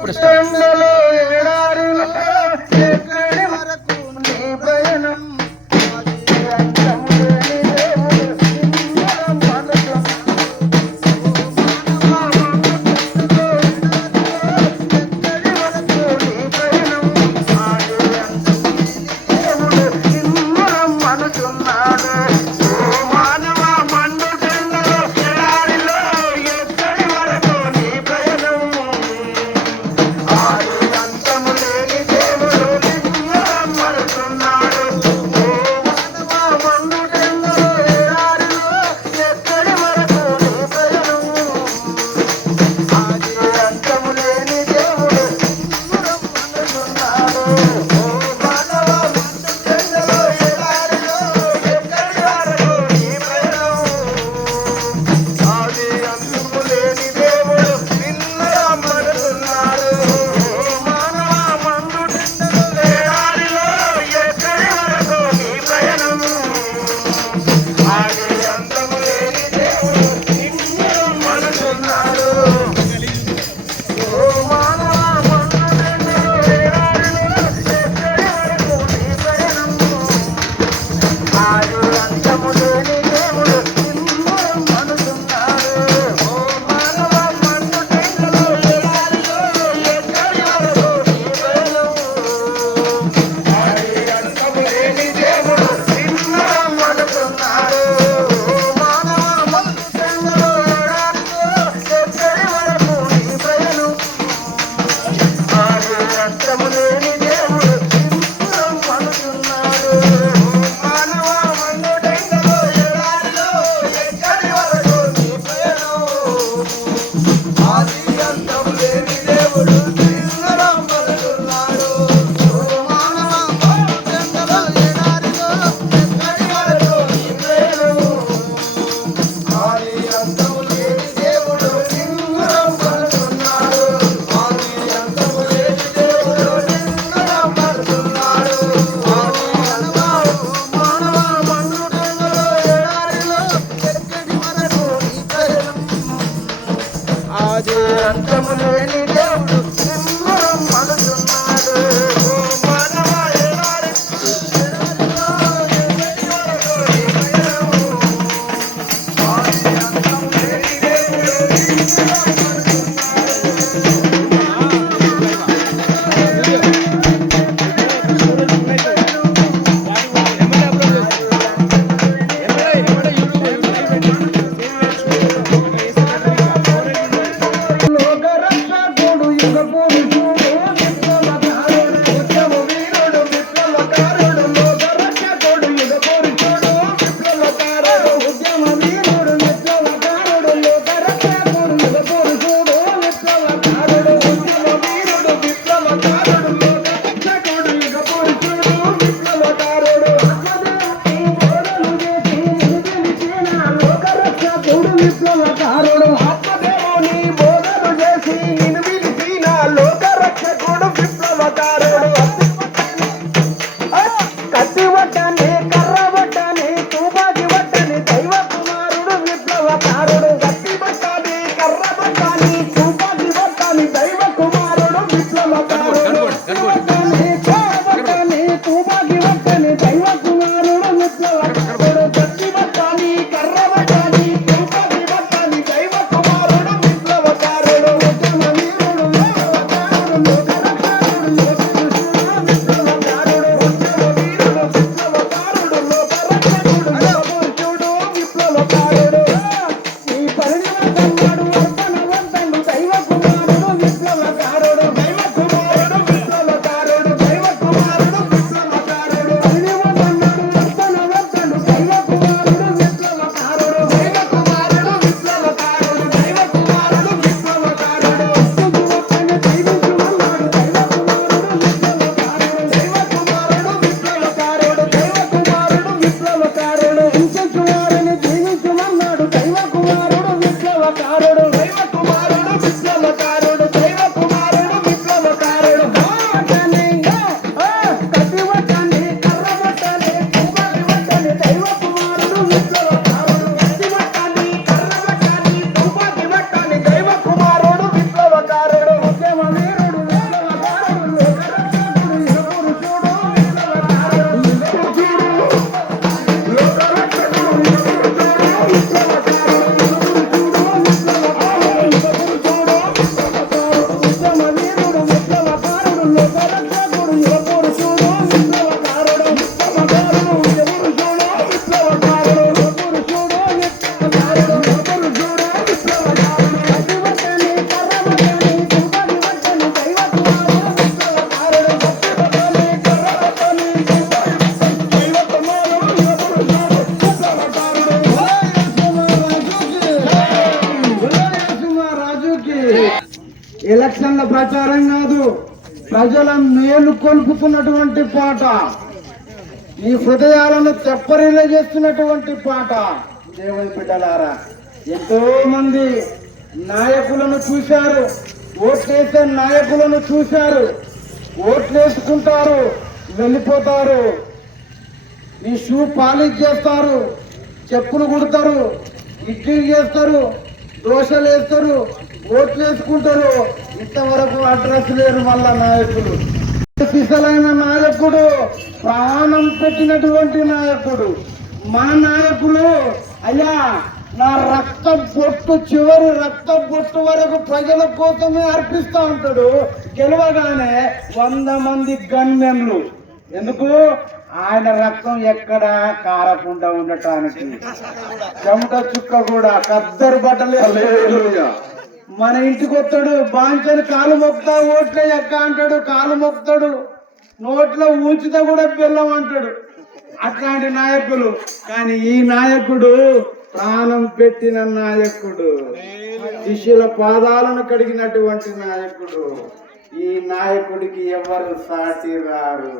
ఇప్పుడు आज अंतमुने निदेवडू you blow up. ప్రజల మేలు కొలుపుతున్నటువంటి పాట. ఈ హృదయాలను తెప్పరిల చేస్తున్నటువంటి పాట. దేవుని బిడ్డలారా ఎంతో మంది నాయకులను చూశారు ఓట్లేసే నాయకులను చూశారు ఓట్లేసుకుంటారు వెళ్ళిపోతారు. ఈ షూ పాలిష్ చేస్తారు చెప్పులు కుడతారు ఇడ్లీ చేస్తారు దోశలు వేస్తారు ఓట్లు వేసుకుంటారు ఇంతవరకు అడ్రస్ లేరు మళ్ళా నాయకుడు. సిసలైన నాయకుడు ప్రాణం పెట్టినటువంటి నాయకుడు. మా నాయకులు అయ్యా నా రక్తం బొట్టు చివరి రక్త బొట్టు వరకు ప్రజల కోసమే అర్పిస్తా ఉంటాడు. గెలవగానే వంద మంది గన్మెన్లు. ఎందుకు? ఆయన రక్తం ఎక్కడ కారకుండా ఉండటానికి. చెమట చుక్క కూడా కద్దరు బట్టలే. లేదు మన ఇంటికి వస్తాడు బాంచని కాలు మొక్తా ఓట్లే ఎక్క అంటాడు కాలు మొక్తాడు నోట్లో ఊచితే కూడా పిల్లం అంటాడు. అట్లాంటి నాయకులు. కానీ ఈ నాయకుడు ప్రాణం పెట్టిన నాయకుడు. శిష్యుల పాదాలను కడిగినటువంటి నాయకుడు. ఈ నాయకుడికి ఎవరు సాటి రారు?